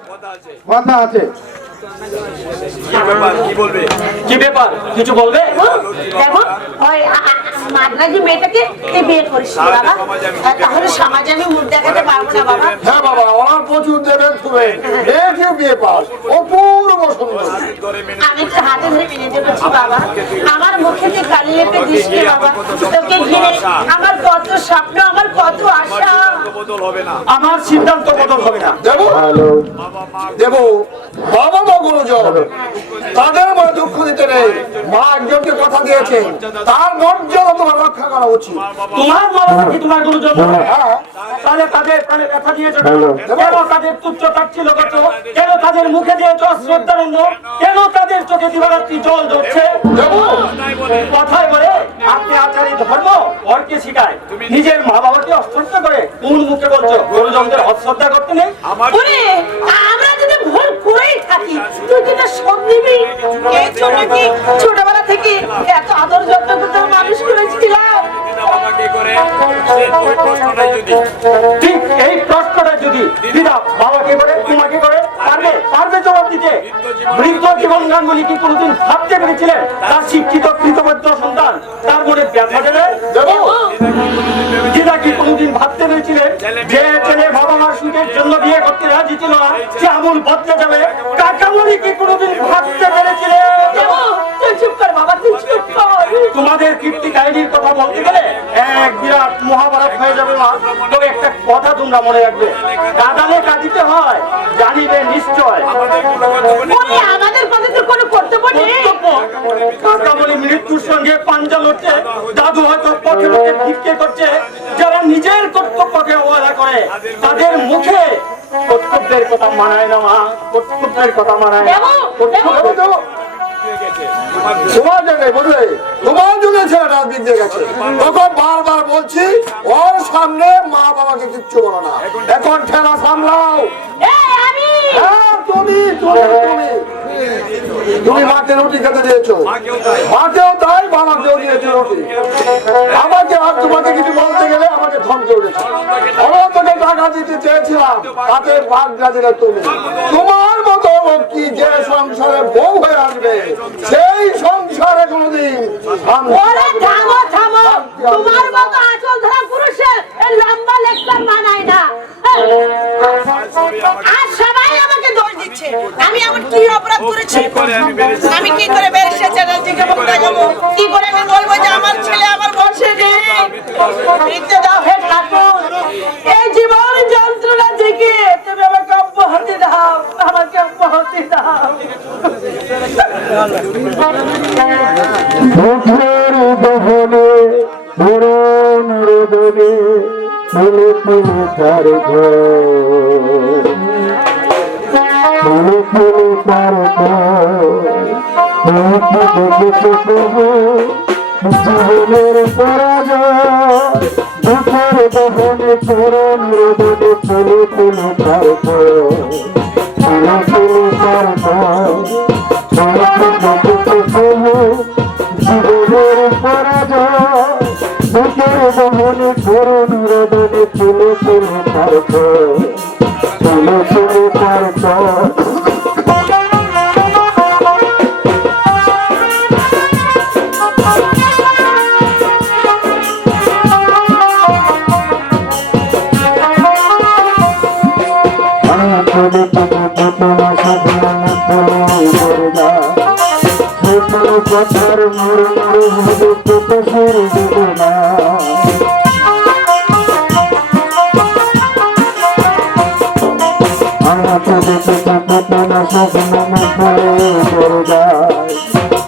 কথা আছে। কি ব্যাপার কি বলবে কি ব্যাপার, কিছু বলবে? দেখো ওই মাদ্রাজি মেয়েটাকে তুই বিয়ে করিস না বাবা, তাহলে সমাজে আমি মুখ দেখাতে পারবো না বাবা। হ্যাঁ বাবা, ওনার প্রচুর দেবেন শুনে মেয়েটিও বিয়ে পাস, অপূর্ব সুন্দর। ধরে মেনে আমি তো হাতে ধরে মেনে দেবছি বাবা, আমার মুখে যে কালি লেপে দিস নে বাবা। তোকে ঘিরে আমার কত স্বপ্ন, আমার কত আশা। বদল হবে না। আমার সিদ্ধান্ত বদল হবে না। দেবো হ্যালো দেবো বাবা মা গুরুজন তাদের মনে দুঃখ দিতে নেই। মা একজনকে কথা দিয়েছেন, তার মর্যাদা তোমার রক্ষা করা উচিত। তোমার মা কি তোমার গুরুজন? হ্যাঁ, তাহলে তাদের প্রাণে ব্যথা দিয়েছো কেন? হ্যালো। কেন তাদের তুচ্ছ তাচ্ছিল্য করছো? কেন তাদের মুখে দিয়েছো শ্রদ্ধারণ্য? কেন তাদের চোখে দিবারাত্রি জল ঝরছে? দেবো কথায় বলে আপনি আচারী ধর্ম ওরকে শিখায়, নিজের মা বাবাকে অশ্রদ্ধা করে কোন মুখে বলছো গুরুজনদের অশ্রদ্ধা করতে নেই? আমার ওরে আমরা যদি ভুল করেই থাকি তুই কি তা শোধ দিবি? এই জন্য কি ছোটবেলা থেকে এত আদর যত্ন করতে মানুষ করেছিলাম? বাবাকে করে সে ওই প্রশ্নটাই যদি ঠিক এই প্রশ্নটা যদি দিদা বাবাকে করে তোমাকে করে পারবে পারবে জবাব দিতে? বৃদ্ধ জীবন গাঙ্গুলি কি কোনোদিন ভাবতে পেরেছিলেন তার শিক্ষিত কৃতবদ্ধ সন্তান তার মনে ব্যথা দেবে? দেবো দিদা কি কোনোদিন ভাবতে পেরেছিলেন যে ছেলে বাবা মার সুখের জন্য বিয়ে করতে রাজি ছিল না সে আমূল বদলে যাবে? কাকামণি কি কোনোদিন ভাবতে পেরেছিলেন? দেবো, তুই চুপ কর বাবা, তুই চুপ কর। তোমাদের কীর্তি কাহিনীর কথা বলতে গেলে এক বিরাট মহাভারত হয়ে যাবে মা। তবে একটা কথা তোমরা মনে রাখবে, কাঁদালে কাঁদিতে হয় জানিবে নিশ্চয়। ওরে আমাদের পথে তো কোনো কর্তব্য নেই। কাকামণি মৃত্যুর সঙ্গে পাঞ্জা লড়ছে, দাদু হয়তো পথে পথে ভিক্ষে করছে। যারা নিজের কর্তব্যকে অবহেলা করে তাদের মুখে কর্তব্যের কথা মানায় না মা, কর্তব্যের কথা মানায় না। দেবো, দেবো দেবো তোমার জন্য বুঝলে, তোমার জন্য ছেলেটা বিগড়ে গেছে। তখন বারবার বলছি ওর সামনে মা বাবাকে কিচ্ছু বলো না। এখন ঠেলা সামলাও। এই আমি হ্যাঁ, তুমি তুমি তুমি তুমি মাকে রুটি খেতে দিয়েছো, মাকেও তাই বাবাকেও দিয়েছো রুটি। আমাকে আর তোমাকে কিছু বলতে গেলে আমাকে ধমকে উঠেছে। আমরা তোকে টাকা দিতে চেয়েছিলাম, তাতে ভাগ না দিলে তুমি। তোমার মতো কি যে সংসারে বউ হয়ে আসবে সেই সংসারে কোনোদিন ওরে থামো থামো, তোমার মতো আঁচল ধরা পুরুষের এই লম্বা লেকচার মানায় না। আর সবাই আমাকে দোষ দিচ্ছে। আমি এমন কি অপরাধ করেছি? আমি কি করে বেরিয়ে চ্যানেলটিকে বলতে যাবো? কি করে আমি বলবো যে আমার ছেলে আমার বংশে নেই? দিতে দাও হে ঠাকুর, এই জীবন যন্ত্রণা থেকে তুমি আমাকে অব্যাহতি দাও, আমাকে অব্যাহতি দাও। মুখের দহনে ধরুন রোদনে ফুলে ফুলে তার ঘর, ফুলে ফুলে তার ঘর। তুমি কি দেখেছো প্রভু জীবনের পরাজয়? মুখের দহনে ধরুন রোদনে ফুলে ফুলে তার ঘর, ফুলে ফুলে তার ঘর। জীবনের পরাজয় বুকের দহনে করুণ রোদনে ফুলে ফুলে তার ফুলে ফুলে তার কথার মরে মরে হবে কত সুর দেব না। আমাকে দেখে কত না স্বপ্ন মুখে পড়ে যায়,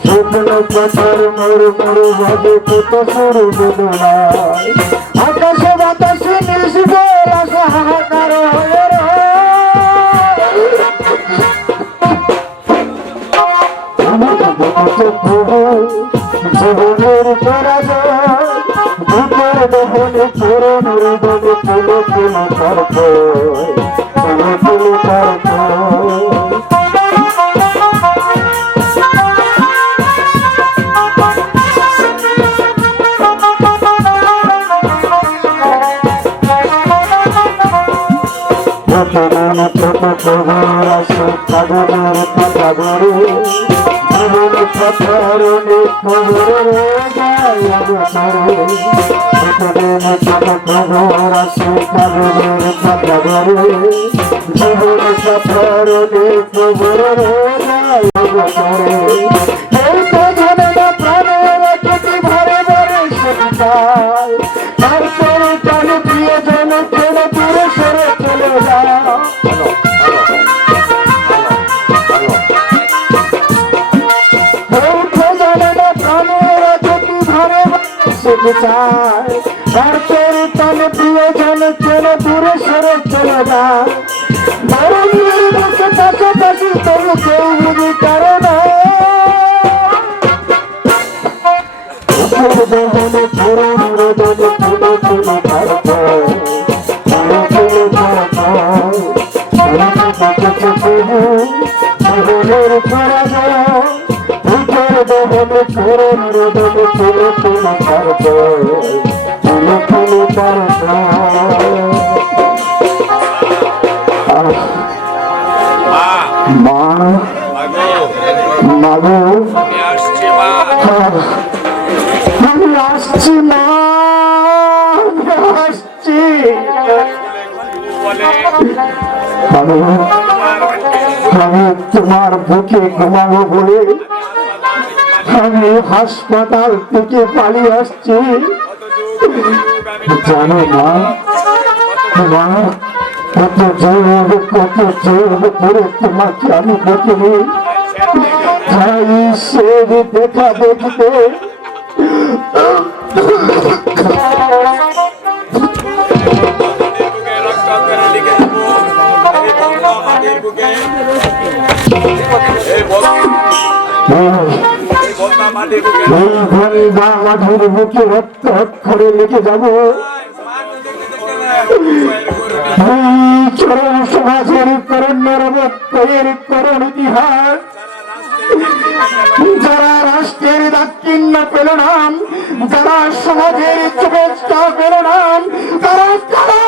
স্বপ্ন কথার মরে মরে হবে কত সুর দেব না। আকাশে বাতাসে মিশবে আশা হাহাকার হয়ে জীবনের পরাজয় বুকের দহনে করুণ হৃদয়ে ফুলে ফুলে তার ফুলে ফুলে তার ছোট খবর আসে কাগজের কাগরে জীবন কথার অনেক খবর যায় অবসরে। ছোট খবর আসে কাগজের কাগরে জীবন কথার অনেক খবর যায় অবসরে। এই তো জানে না প্রাণের একটি ভরে ভরে শিখায়, তারপরে জানে প্রিয়জন কেন পুরুষ সরে চলে যা। এই তো জানে না প্রাণেরা যদি ধরে বাঁচতে চায়, আর তোর তলে প্রিয়জন কেন দূরে সরে চলে যায়। বরণের বুকে পাশাপাশি তবু কেউ বুঝি কারো না। দহনে পুরন রোদনে তুলে তুলে কারো জীবনের পরাজয়, বুকের দহনে পুরন রোদনে তুলে তুলে কারো তুলে তুলে কারো। মা, মা, মাগো, আমি আসছি মা। আমি আসছি মা, আমি আসছি। বলে আমি তোমার বুকে ঘুমাবো বলে আমি হাসপাতাল থেকে পালিয়ে আসছি। জানো না মা, কত জোর করে তোমাকে আমি দেখিনি। তাই সে দেখা দেখতে মাঠের বুকে রক্ত করে লিখে যাবো। চরম সমাজের করণের বক্তব্যের করণ ইতিহাস, যারা রাষ্ট্রের দাক্ষিণ্য পেল নাম, যারা সমাজের শুভেচ্ছা পেল নাম, তারা কারা?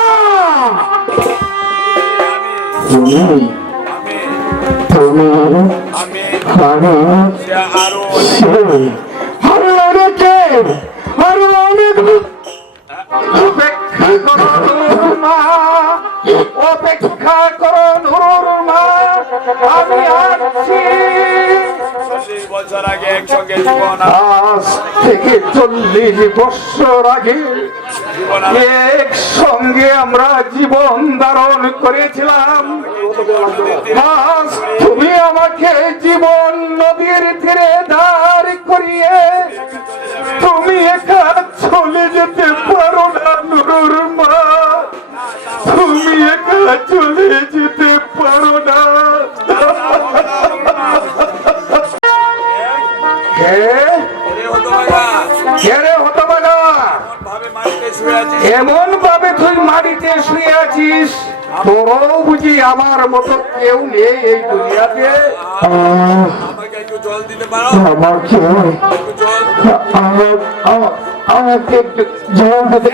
তুমি তুমি আমি সে আরো অনেকে আরো অনেক। অপেক্ষা করো মা, অপেক্ষা করো নুরুর মা, আমি আসছি। 40 বছর আগে একসঙ্গে জীবন আজ থেকে 40 বছর আগে একসঙ্গে আমরা জীবন ধারণ করেছিলাম। আজ তুমি আমাকে জীবন নদীর তীরে দাঁড় করিয়ে তুমি একা চলে যেতে পারো না নুরুর মা, তুমি একা চলে যেতে পারো না। এমন ভাবে তুই মাটিতে শুয়ে আছিস, তোরও বুঝি আমার মতো কেউ নেই এই দুনিয়াতে? আমাকে একটু জল দিতে পারো? আমাকে একটু জল। আমাকে একটু জল দিতে।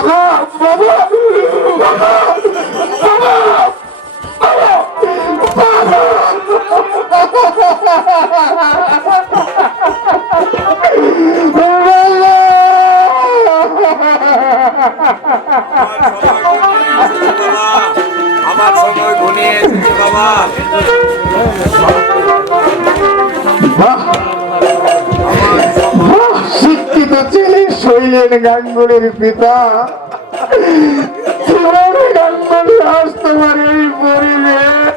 বাবা বাবা বাবা আমার সময় ঘনিয়ে এসেছে বাবা। শিক্ষিত ছেলে শৈলেন গাঙ্গুলির পিতা গাঙ্গুলি আজ তোমার এই পরিবেশ।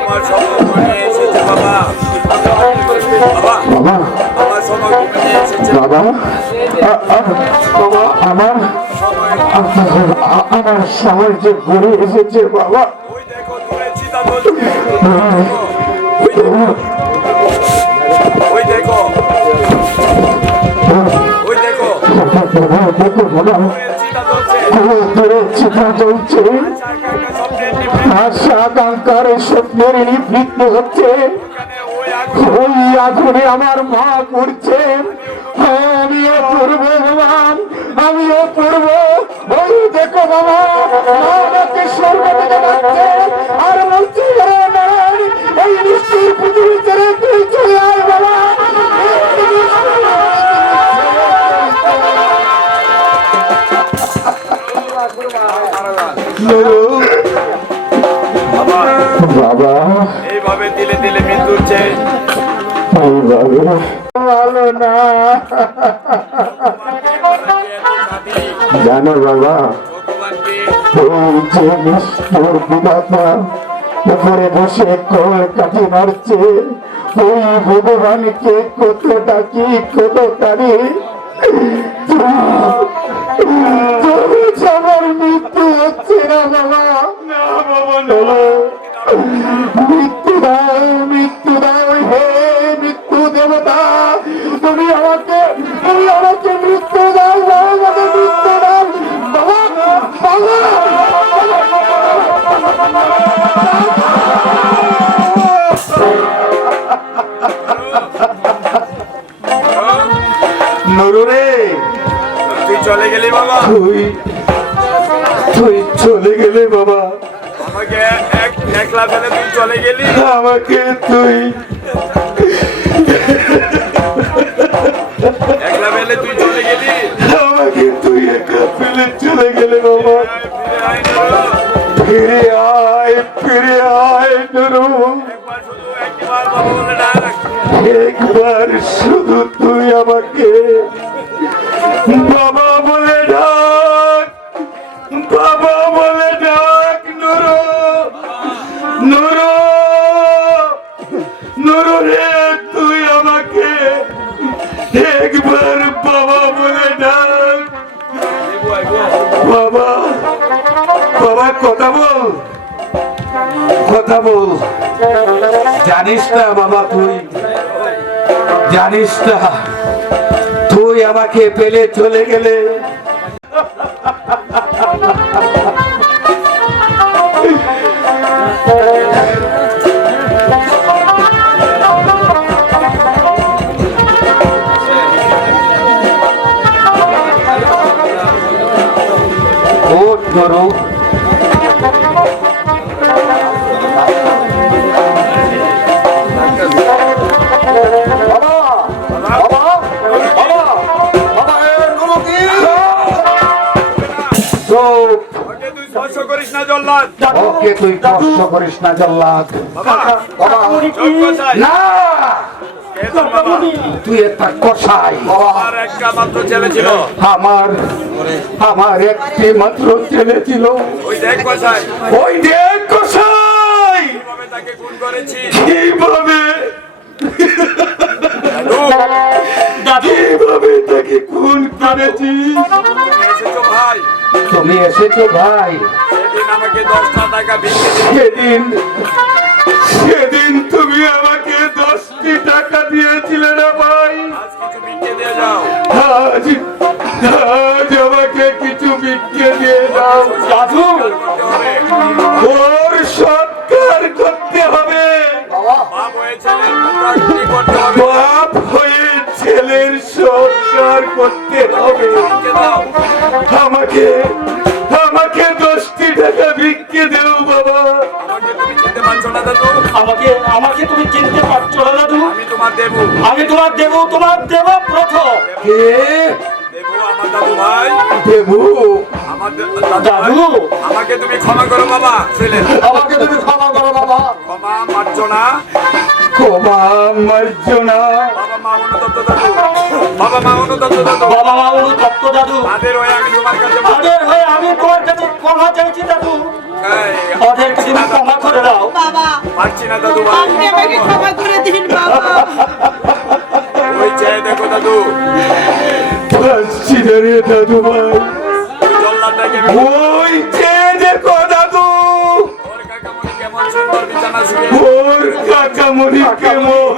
আমার সময় ঘনিয়ে এসেছে বাবা। বাবা, বাবা আমার সময় ঘনিয়ে এসেছে। বাবা বাবা আমার আমার সময় যে ঘুরে এসেছে বাবা। ওই দেখো দূরে চিতা জ্বলছে। ওই দেখো ওই দেখো দেখো বাবা, চিতা জ্বলছে। দূরে চিতা চলছে, আশা আকাঙ্ক্ষার স্বপ্নের নিবৃত্তি হচ্ছে। ওই আগুনে আমার মা পড়ছে, আমিও পড়ব ভগবান, আমিও পড়ব। ওই দেখো বাবা, মা আমাকে স্বর্গ থেকে ডাকছে আর বলছে এই নিশ্চিত পৃথিবী ছেড়ে তুই চলে আয় বাবা। বাবা, বাবা এইভাবে দিলে দিলে মৃত্যুর চেয়ে ভালো না। জানো বাবা, এই যে নিষ্ঠুর বিধাতা উপরে বসে কল কাঠি মারছে, ওই ভগবানকে কত ডাকি কত তারি, আমার মৃত্যু হচ্ছে না বাবা। না বাবা, মৃত্যু দাও, মৃত্যু দাও, হে মৃত্যু দেবতা, তুমি আমাকে মৃত্যু দাও, আমাকে মৃত্যু দাও বাবা, বাবা। নুরু রে, তুই চলে গেলি বাবা, তুই চলে গেলে বাবা, আমাকে একলা ফেলে তুই চলে গেলি, আমাকে তুই একলা ফেলে তুই চলে গেলি, আমাকে তুই একা ফেলে চলে গেলে বাবা। ফিরে আয়, ফিরে আয় নুরু, একবার বাবা বলে ডাক, একবার শুধু তুই আমাকে বাবা বলে ডাক, বাবা বলে ডাক। নুরু, নুরু, নুরু রে, তুই আমাকে একবার বাবা বলে ডাক। বাবা, বাবা কথা বল, কথা বল। জানিস না বাবা, তুই জানিস না, তুই আমাকে পেলে চলে গেলে ও ধরো, ওকে তুই স্পর্শ করিস না জল্লাদ, ওকে তুই কষ্ট করিস না জল্লাদ। বাবা চোখ বসাই, না, কে তোর বাবা? তুই একটা কষাই। আমার একটা মাত্র ছেলে ছিল, আমার একটি মাত্র ছেলে ছিল। ওই দেখ বসাই, ওই দেখ কষাই, কিভাবে তাকে খুন করেছি, কিভাবে দাদু, কিভাবে তাকে খুন করেছিস। তুমি এসেছো ভাই, তুমি এসেছো ভাই, সেদিন আমাকে 10টা টাকা ভিক্ষে দিয়েছিলে। সেদিন সেদিন তুমি আমাকে 10টি টাকা দিয়েছিলে না ভাই। আজ কিছু ভিক্ষে দিয়ে যাও, আজ আজ আমাকে কিছু ভিক্ষে দিয়ে দাও। দাদু, করতে হবে, ওর সৎকার করতে হবে, বাপ হয়ে ছেলের মুখাগ্নি করতে হবে, বাপ হয়ে ছেলের সৎকার করতে হবে। ভিক্ষে দাও, আমাকে আমাকে 10টি টাকা ভিক্ষে দেও বাবা। আমাকে তুমি চিনতে পারছো না দাদু, আমাকে তুমি চিনতে পারছো না দাদু? আমি তোমার দেবু, আমি তোমার দেব প্রথম। কে দেবু আমার দাদু ভাই, দেবু? আমার দাদু ভাই। দাদু, আমাকে তুমি ক্ষমা করো বাবা, ছেলে আমাকে তুমি ক্ষমা করো বাবা। ক্ষমা মারছো না, ক্ষমা মার্জো না। বাবা মা অনুতপ্ত দাদু, বাবা মা অনুতপ্ত দাদু, বাবা মা অনুতপ্ত দাদু, তাদের হয়ে আমি তোমার কাছে তাদের হয়ে আমি তোমার কাছে ক্ষমা চাইছি দাদু, ওদেরকে তুমি ক্ষমা করে দাও। বাবা, পারছি না দাদু ভাই, আপনি আমাকে ক্ষমা করে দিন বাবা। ওই চেয়ে দেখো দাদু, পারছি না রে দাদু ভাই, জল্লাদটাকে ওই যে দেখো দাদু, ওর কাকামণি কেমন সুন্দর বিছানা শুয়ে, ওর কাকামণি কেমন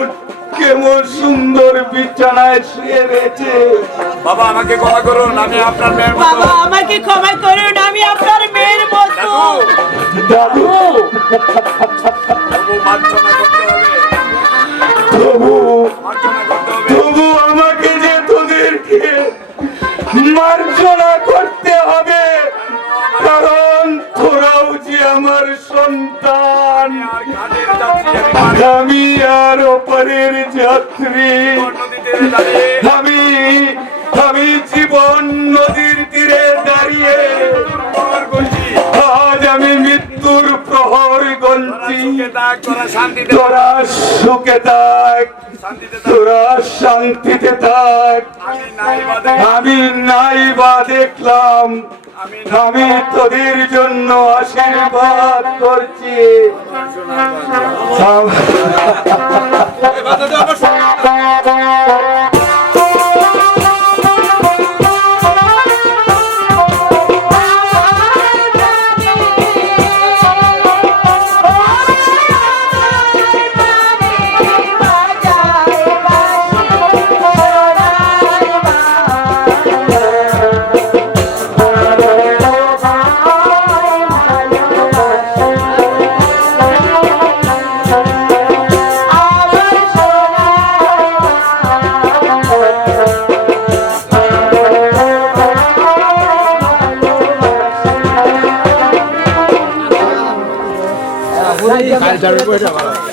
কেমন সুন্দর বিছানায় শুয়ে রয়েছে। বাবা আমাকে ক্ষমা করুন, আমি আপনার মেয়ের মতো, বাবা আমাকে ক্ষমা করুন, আমি আপনার মেয়ের মতো। দাদু, তবু মার্জনা করতে হবে, তবু মার্জনা করতে হবে, তবু আমাকে যে তোদেরকে মার্জনা করতে হবে, কারণ তোরাও যে আমার সন্তান। আর ঘাটের যাত্রী আমি আমি আর ওপারের যাত্রী, নদীতে দাঁড়িয়ে আমি জীবন নদীর তীরে দাঁড়িয়ে প্রহর করছি, আজ আমি মৃত্যুর প্রহর বলছি সুখে থাক, তোরা শান্তিতে তোরা সুখে থাক, শান্তিতে থাক। তোরা শান্তিতে থাক। আমি নাই বা দেখ- আমি নাই বা দেখলাম, আমি আমি তোদের জন্য আশীর্বাদ করছি। কালচারের বইটা ভালো